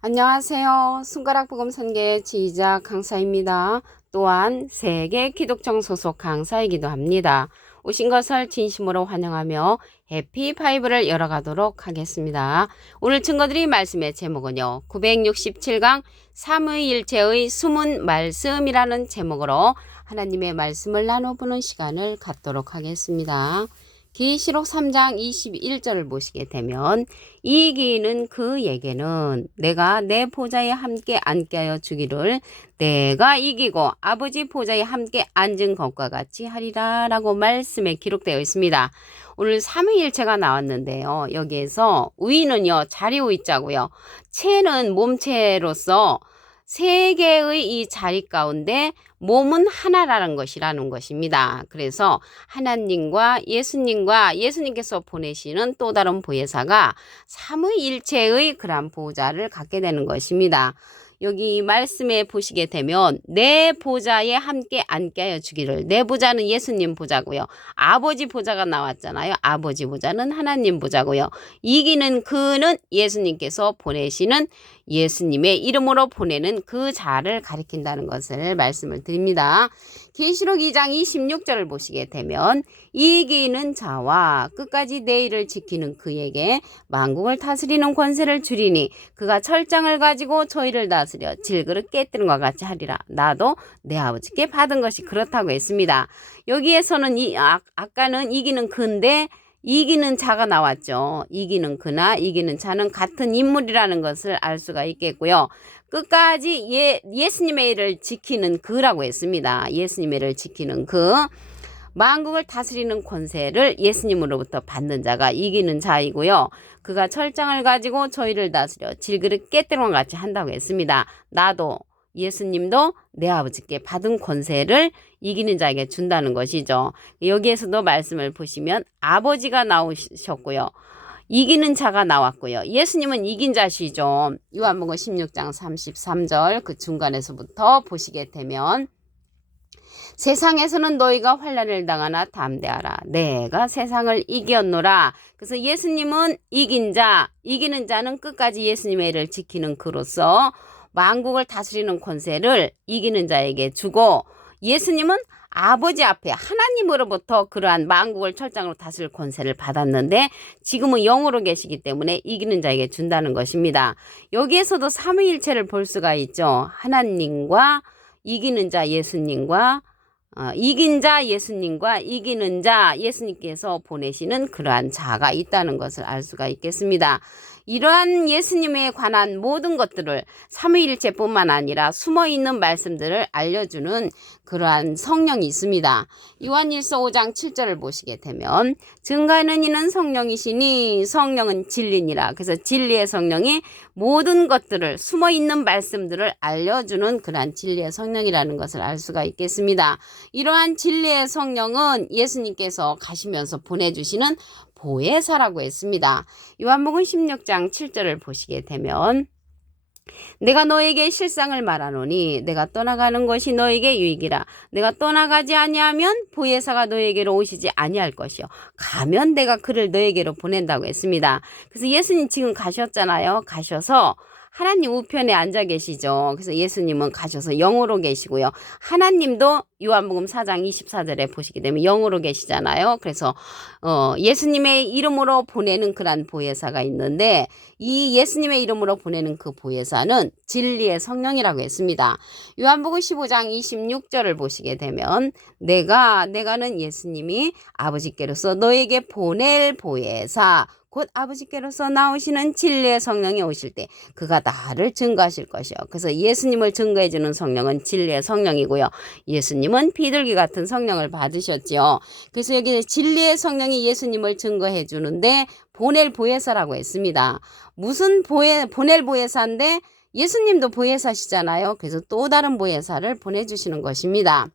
안녕하세요. 손가락 복음 선계 지휘자 강사입니다. 또한 세계 기독정 소속 강사이기도 합니다. 오신 것을 진심으로 환영하며 해피파이브를 열어가도록 하겠습니다. 오늘 증거드릴 말씀의 제목은요. 967강 삼위일체의 숨은 말씀이라는 제목으로 하나님의 말씀을 나눠보는 시간을 갖도록 하겠습니다. 계시록 3장 21절을 보시게 되면 이기는 그에게는 내가 내 보좌에 함께 앉게 하여 주기를 내가 이기고 아버지 보좌에 함께 앉은 것과 같이 하리라 라고 말씀에 기록되어 있습니다. 오늘 삼위일체가 나왔는데요. 여기에서 위는요 자리우이자고요. 체는 몸체로서 세 개의 이 자리 가운데 몸은 하나라는 것입니다. 그래서 하나님과 예수님께서 보내시는 또 다른 보혜사가 삼위일체의 그런 보좌를 갖게 되는 것입니다. 여기 말씀에 보시게 되면 내 보좌에 함께 앉게 하여 주기를. 내 보좌는 예수님 보좌고요. 아버지 보좌가 나왔잖아요. 아버지 보좌는 하나님 보좌고요. 이기는 그는 예수님께서 보내시는 예수님의 이름으로 보내는 그 자를 가리킨다는 것을 말씀을 드립니다. 계시록 2장 26절을 보시게 되면 이기는 자와 끝까지 내 일을 지키는 그에게 만국을 다스리는 권세를 주리니 그가 철장을 가지고 저희를 다스려 질그릇 깨뜨린 것과 같이 하리라. 나도 내 아버지께 받은 것이 그렇다고 했습니다. 여기에서는 아까는 이기는 그인데 이기는 자가 나왔죠. 이기는 그나 이기는 자는 같은 인물이라는 것을 알 수가 있겠고요. 끝까지 예수님의 일을 지키는 그라고 했습니다. 예수님의 일을 지키는 그 만국을 다스리는 권세를 예수님으로부터 받는 자가 이기는 자이고요. 그가 철장을 가지고 저희를 다스려 질그릇 깨뜨린 것 같이 한다고 했습니다. 나도 예수님도 내 아버지께 받은 권세를 이기는 자에게 준다는 것이죠. 여기에서도 말씀을 보시면 아버지가 나오셨고요. 이기는 자가 나왔고요. 예수님은 이긴 자시죠. 요한복음 16장 33절 그 중간에서부터 보시게 되면 세상에서는 너희가 환난을 당하나 담대하라. 내가 세상을 이겼노라. 그래서 예수님은 이긴 자, 이기는 자는 끝까지 예수님의 일을 지키는 그로서 만국을 다스리는 권세를 이기는 자에게 주고 예수님은 아버지 앞에 하나님으로부터 그러한 만국을 철장으로 다스릴 권세를 받았는데 지금은 영으로 계시기 때문에 이기는 자에게 준다는 것입니다. 여기에서도 삼위일체를 볼 수가 있죠. 하나님과 이기는 자 예수님과 이긴 자 예수님과 이기는 자 예수님께서 보내시는 그러한 자가 있다는 것을 알 수가 있겠습니다. 이러한 예수님에 관한 모든 것들을 삼위일체뿐만 아니라 숨어있는 말씀들을 알려주는 그러한 성령이 있습니다. 요한일서 5장 7절을 보시게 되면 증거하는 이는 성령이시니 성령은 진리니라. 그래서 진리의 성령이 모든 것들을 숨어있는 말씀들을 알려주는 그러한 진리의 성령이라는 것을 알 수가 있겠습니다. 이러한 진리의 성령은 예수님께서 가시면서 보내주시는 보혜사라고 했습니다. 요한복음 16장 7절을 보시게 되면 내가 너에게 실상을 말하노니 내가 떠나가는 것이 너에게 유익이라. 내가 떠나가지 아니하면 보혜사가 너에게로 오시지 아니할 것이요. 가면 내가 그를 너에게로 보낸다고 했습니다. 그래서 예수님 지금 가셨잖아요. 가셔서 하나님 우편에 앉아 계시죠. 그래서 예수님은 가셔서 영으로 계시고요. 하나님도 요한복음 4장 24절에 보시게 되면 영으로 계시잖아요. 그래서 예수님의 이름으로 보내는 그런 보혜사가 있는데 이 예수님의 이름으로 보내는 그 보혜사는 진리의 성령이라고 했습니다. 요한복음 15장 26절을 보시게 되면 내가는 예수님이 아버지께로서 너에게 보낼 보혜사 곧 아버지께로서 나오시는 진리의 성령이 오실 때 그가 나를 증거하실 것이요. 그래서 예수님을 증거해 주는 성령은 진리의 성령이고요. 예수님은 비둘기 같은 성령을 받으셨지요. 그래서 여기 진리의 성령이 예수님을 증거해 주는데 보낼 보혜사라고 했습니다. 무슨 보낼 보혜사인데 예수님도 보혜사시잖아요. 그래서 또 다른 보혜사를 보내주시는 것입니다.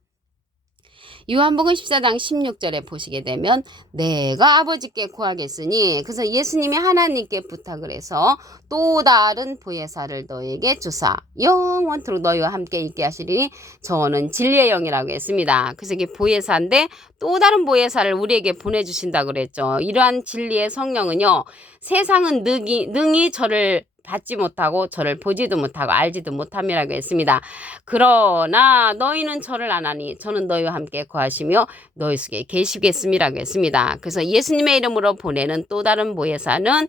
요한복음 14장 16절에 보시게 되면 내가 아버지께 구하겠으니 그래서 예수님이 하나님께 부탁을 해서 또 다른 보혜사를 너에게 주사 영원토록 너희와 함께 있게 하시리니 저는 진리의 영이라고 했습니다. 그래서 이게 보혜사인데 또 다른 보혜사를 우리에게 보내주신다고 그랬죠. 이러한 진리의 성령은요 세상은 능히 저를 받지 못하고 저를 보지도 못하고 알지도 못함이라고 했습니다. 그러나 너희는 저를 안 하니 저는 너희와 함께 거하시며 너희 속에 계시겠음이라고 했습니다. 그래서 예수님의 이름으로 보내는 또 다른 보혜사는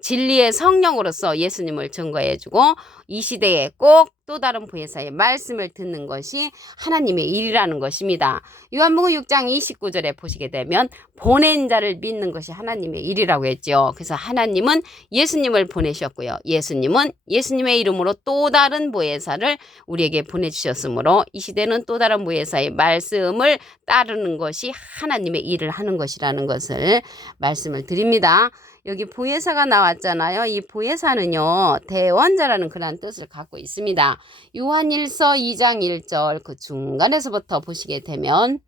진리의 성령으로서 예수님을 증거해주고 이 시대에 꼭 또 다른 보혜사의 말씀을 듣는 것이 하나님의 일이라는 것입니다. 요한복음 6장 29절에 보시게 되면 보낸 자를 믿는 것이 하나님의 일이라고 했죠. 그래서 하나님은 예수님을 보내셨고요. 예수님은 예수님의 이름으로 또 다른 보혜사를 우리에게 보내주셨으므로 이 시대는 또 다른 보혜사의 말씀을 따르는 것이 하나님의 일을 하는 것이라는 것을 말씀을 드립니다. 여기 보혜사가 나왔잖아요. 이 보혜사는요, 대원자라는 그런 뜻을 갖고 있습니다. 요한일서 2장 1절 그 중간에서부터 보시게 되면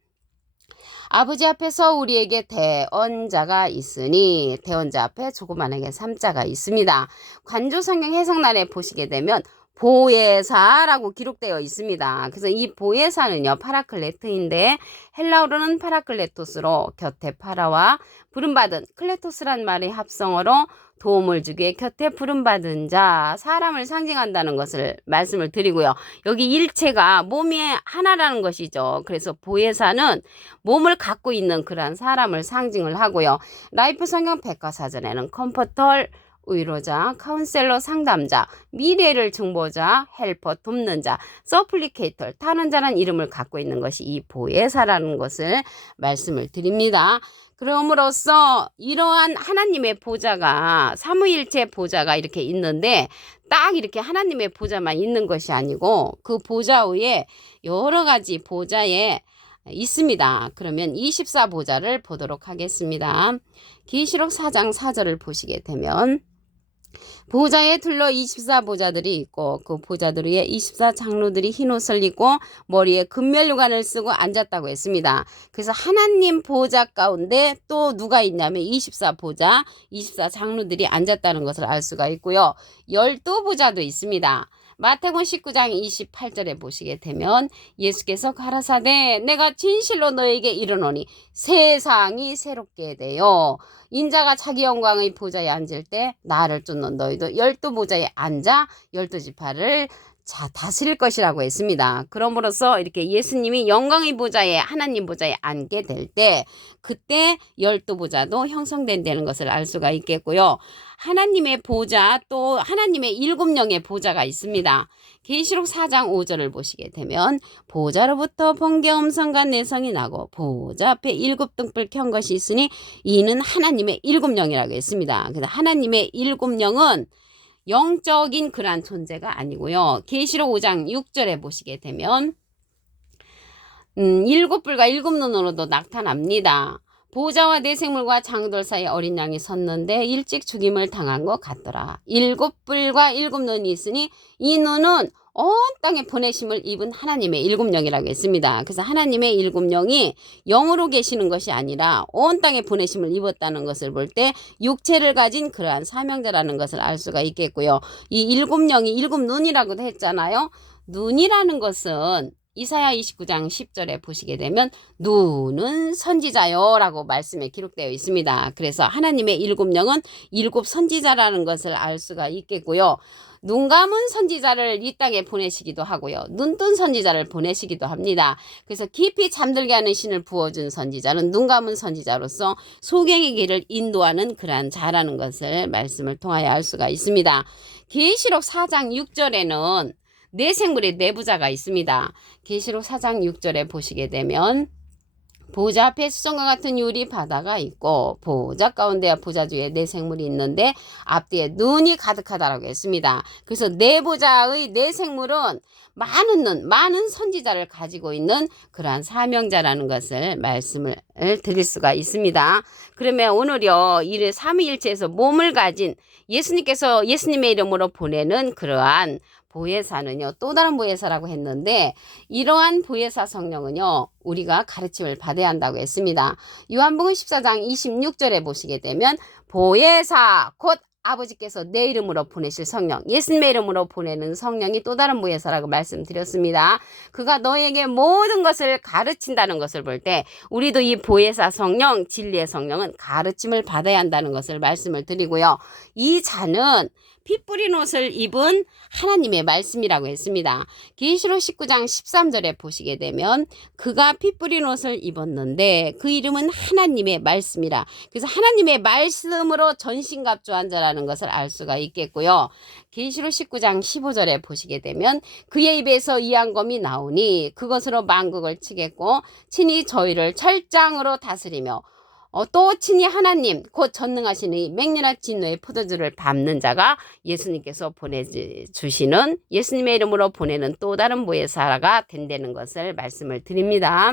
아버지 앞에서 우리에게 대언자가 있으니 대언자 앞에 조그만하게 3자가 있습니다. 관조성경 해석란에 보시게 되면 보혜사라고 기록되어 있습니다. 그래서 이 보혜사는요, 파라클레트인데 헬라어로는 파라클레토스로 곁에 파라와 부름받은 클레토스란 말의 합성어로 도움을 주기에 곁에 부름받은 자, 사람을 상징한다는 것을 말씀을 드리고요. 여기 일체가 몸이 하나라는 것이죠. 그래서 보혜사는 몸을 갖고 있는 그러한 사람을 상징을 하고요. 라이프 성경 백과사전에는 컴포터, 위로자, 카운셀러, 상담자, 미래를 증보자, 헬퍼, 돕는 자, 서플리케이터, 타는 자라는 이름을 갖고 있는 것이 이 보혜사라는 것을 말씀을 드립니다. 그럼으로써 이러한 하나님의 보좌가 삼위일체 보좌가 이렇게 있는데 딱 이렇게 하나님의 보좌만 있는 것이 아니고 그 보좌 위에 여러 가지 보좌에 있습니다. 그러면 24보좌를 보도록 하겠습니다. 계시록 4장 4절을 보시게 되면 보좌에 둘러 24보좌들이 있고 그 보좌들 위에 24장로들이 흰옷을 입고 머리에 금면류관을 쓰고 앉았다고 했습니다. 그래서 하나님 보좌 가운데 또 누가 있냐면 24보좌, 24장로들이 앉았다는 것을 알 수가 있고요. 12보좌도 있습니다. 마태복음 19장 28절에 보시게 되면 예수께서 가라사대 내가 진실로 너에게 이르노니 세상이 새롭게 되어 인자가 자기 영광의 보좌에 앉을 때 나를 쫓는 너희도 12보좌에 앉아 12지파를 다스릴 것이라고 했습니다. 그럼으로써 이렇게 예수님이 영광의 보좌에 하나님 보좌에 앉게 될 때 그때 12보좌도 형성된다는 것을 알 수가 있겠고요. 하나님의 보좌 또 하나님의 7영의 보좌가 있습니다. 계시록 4장 5절을 보시게 되면 보좌로부터 번개 음성과 내성이 나고 보좌 앞에 7등불 켠 것이 있으니 이는 하나님의 7영이라고 했습니다. 그래서 하나님의 7영은 영적인 그러한 존재가 아니고요. 계시록 5장 6절에 보시게 되면 7불과 7눈으로도 나타납니다. 보좌와 네 생물과 장돌 사이에 어린 양이 섰는데 일찍 죽임을 당한 것 같더라. 7불과 7눈이 있으니 이 눈은 온 땅에 보내심을 입은 하나님의 7영이라고 했습니다. 그래서 하나님의 7영이 영으로 계시는 것이 아니라 온 땅에 보내심을 입었다는 것을 볼 때 육체를 가진 그러한 사명자라는 것을 알 수가 있겠고요. 이 7영이 7눈이라고도 했잖아요. 눈이라는 것은 이사야 29장 10절에 보시게 되면 눈은 선지자요 라고 말씀에 기록되어 있습니다. 그래서 하나님의 7영은 7선지자라는 것을 알 수가 있겠고요. 눈 감은 선지자를 이 땅에 보내시기도 하고요. 눈 뜬 선지자를 보내시기도 합니다. 그래서 깊이 잠들게 하는 신을 부어준 선지자는 눈 감은 선지자로서 소경의 길을 인도하는 그러한 자라는 것을 말씀을 통하여 알 수가 있습니다. 계시록 4장 6절에는 네 생물의 내부자가 있습니다. 계시록 4장 6절에 보시게 되면 보좌 앞에 수정과 같은 유리 바다가 있고 보좌 가운데와 보좌 주에 네 생물이 있는데 앞뒤에 눈이 가득하다라고 했습니다. 그래서 네 보좌의 네 생물은 많은 눈, 많은 선지자를 가지고 있는 그러한 사명자라는 것을 말씀을 드릴 수가 있습니다. 그러면 오늘요, 이 삼위일체에서 몸을 가진 예수님께서 예수님의 이름으로 보내는 그러한 보혜사는요, 또 다른 보혜사라고 했는데 이러한 보혜사 성령은요, 우리가 가르침을 받아야 한다고 했습니다. 요한복음 14장 26절에 보시게 되면 보혜사 곧 아버지께서 내 이름으로 보내실 성령, 예수님의 이름으로 보내는 성령이 또 다른 보혜사라고 말씀드렸습니다. 그가 너에게 모든 것을 가르친다는 것을 볼 때 우리도 이 보혜사 성령, 진리의 성령은 가르침을 받아야 한다는 것을 말씀을 드리고요. 이 자는 피 뿌린 옷을 입은 하나님의 말씀이라고 했습니다. 계시록 19장 13절에 보시게 되면 그가 피 뿌린 옷을 입었는데 그 이름은 하나님의 말씀이라. 그래서 하나님의 말씀으로 전신갑주한 자라는 것을 알 수가 있겠고요. 계시록 19장 15절에 보시게 되면 그의 입에서 이한검이 나오니 그것으로 만국을 치겠고 친히 저희를 철장으로 다스리며 또 친히 하나님 곧 전능하신 이 맹렬한 진노의 포도주를 밟는 자가 예수님께서 보내주시는 예수님의 이름으로 보내는 또 다른 보혜사가 된다는 것을 말씀을 드립니다.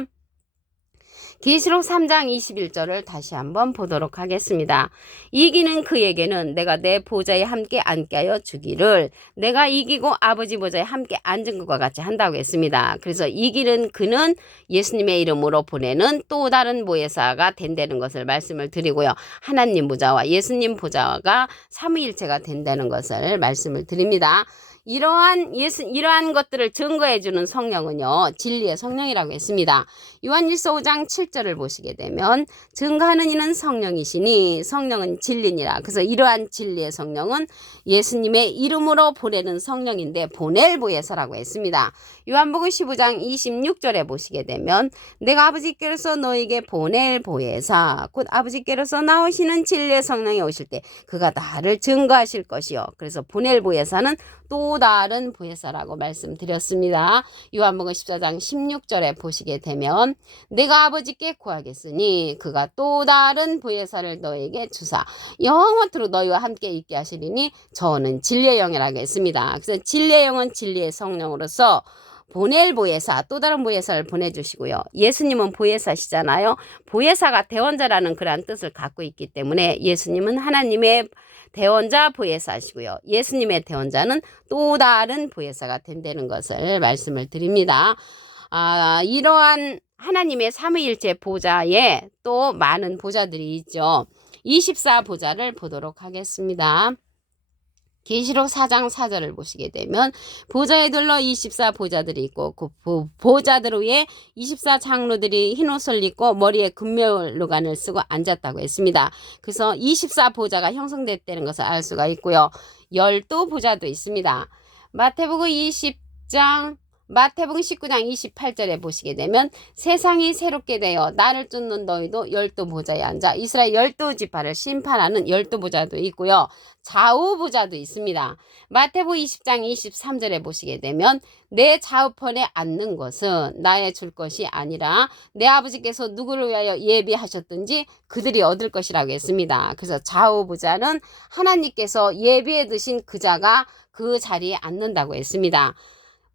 계시록 3장 21절을 다시 한번 보도록 하겠습니다. 이기는 그에게는 내가 내 보좌에 함께 앉게 하여 주기를 내가 이기고 아버지 보좌에 함께 앉은 것과 같이 한다고 했습니다. 그래서 이기는 그는 예수님의 이름으로 보내는 또 다른 보혜사가 된다는 것을 말씀을 드리고요. 하나님 보좌와 예수님 보좌가 삼위일체가 된다는 것을 말씀을 드립니다. 이러한 것들을 증거해주는 성령은요, 진리의 성령이라고 했습니다. 요한일서 5장 7절을 보시게 되면, 증거하는 이는 성령이시니, 성령은 진리니라. 그래서 이러한 진리의 성령은 예수님의 이름으로 보내는 성령인데, 보낼 보혜사라고 했습니다. 요한복음 15장 26절에 보시게 되면, 내가 아버지께로서 너에게 보낼 보혜사, 곧 아버지께로서 나오시는 진리의 성령이 오실 때, 그가 나를 증거하실 것이요. 그래서 보낼 보혜사는 또 다른 보혜사라고 말씀드렸습니다. 요한복음 14장 16절에 보시게 되면 내가 아버지께 구하겠으니 그가 또 다른 보혜사를 너에게 주사 영원토록 너희와 함께 있게 하시리니 저는 진리의 영이라고 했습니다. 그래서 진리의 영은 진리의 성령으로서 보낼 보혜사, 또 다른 보혜사를 보내주시고요. 예수님은 보혜사시잖아요. 보혜사가 대원자라는 그러한 뜻을 갖고 있기 때문에 예수님은 하나님의 대원자 보혜사시고요. 예수님의 대원자는 또 다른 보혜사가 된다는 것을 말씀을 드립니다. 이러한 하나님의 삼위일체 보좌에 또 많은 보좌들이 있죠. 24보좌를 보도록 하겠습니다. 계시록 4장 4절을 보시게 되면 보좌에 둘러 24보좌들이 있고 그 보좌들 위에 24장로들이 흰옷을 입고 머리에 금멸로간을 쓰고 앉았다고 했습니다. 그래서 24보좌가 형성됐다는 것을 알 수가 있고요. 12보좌도 있습니다. 마태복음 19장 28절에 보시게 되면 세상이 새롭게 되어 나를 쫓는 너희도 12보좌에 앉아 이스라엘 12지파를 심판하는 12보좌도 있고요. 좌우보좌도 있습니다. 마태복음 20장 23절에 보시게 되면 내 좌우편에 앉는 것은 나의 줄 것이 아니라 내 아버지께서 누구를 위하여 예비하셨든지 그들이 얻을 것이라고 했습니다. 그래서 좌우보좌는 하나님께서 예비해 두신 그 자가 그 자리에 앉는다고 했습니다.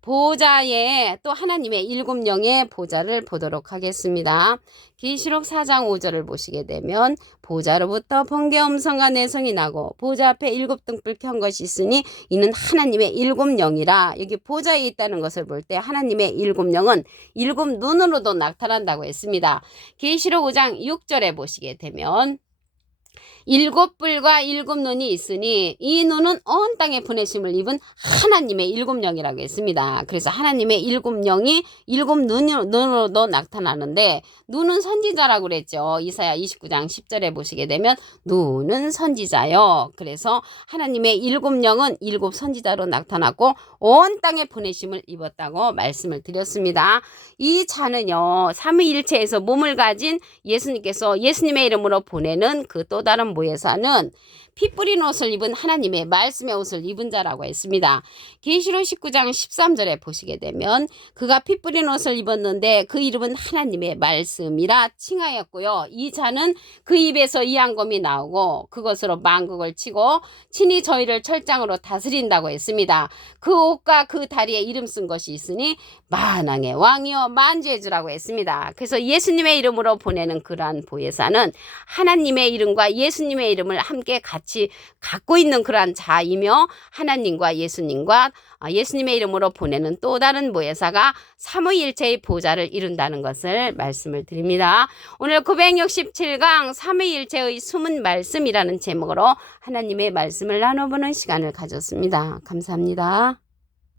보좌에 또 하나님의 7영의 보좌를 보도록 하겠습니다. 계시록 4장 5절을 보시게 되면 보좌로부터 번개 음성과 내성이 나고 보좌 앞에 7등불 켠 것이 있으니 이는 하나님의 7영이라. 여기 보좌에 있다는 것을 볼 때 하나님의 7영은 7눈으로도 나타난다고 했습니다. 계시록 5장 6절에 보시게 되면 7뿔과 7눈이 있으니 이 눈은 온 땅에 보내심을 입은 하나님의 7영이라고 했습니다. 그래서 하나님의 7영이 7눈으로도 나타나는데 눈은 선지자라고 그랬죠. 이사야 29장 10절에 보시게 되면 눈은 선지자요. 그래서 하나님의 7영은 7선지자로 나타났고 온 땅에 보내심을 입었다고 말씀을 드렸습니다. 이 자는요, 삼위일체에서 몸을 가진 예수님께서 예수님의 이름으로 보내는 그 또 다른 보혜사는 피 뿌린 옷을 입은 하나님의 말씀의 옷을 입은 자라고 했습니다. 계시록 19장 13절에 보시게 되면 그가 피 뿌린 옷을 입었는데 그 이름은 하나님의 말씀이라 칭하였고요. 이 자는 그 입에서 이한검이 나오고 그것으로 만국을 치고 친히 저희를 철장으로 다스린다고 했습니다. 그 옷과 그 다리에 이름 쓴 것이 있으니 만왕의 왕이여 만주의 주라고 했습니다. 그래서 예수님의 이름으로 보내는 그러한 보혜사는 하나님의 이름과 예수님의 이름을 함께 같이 갖고 있는 그러한 자이며 하나님과 예수님과 예수님의 이름으로 보내는 또 다른 보혜사가 삼위일체의 보좌를 이룬다는 것을 말씀을 드립니다. 오늘 967강 삼위일체의 숨은 말씀이라는 제목으로 하나님의 말씀을 나눠보는 시간을 가졌습니다. 감사합니다.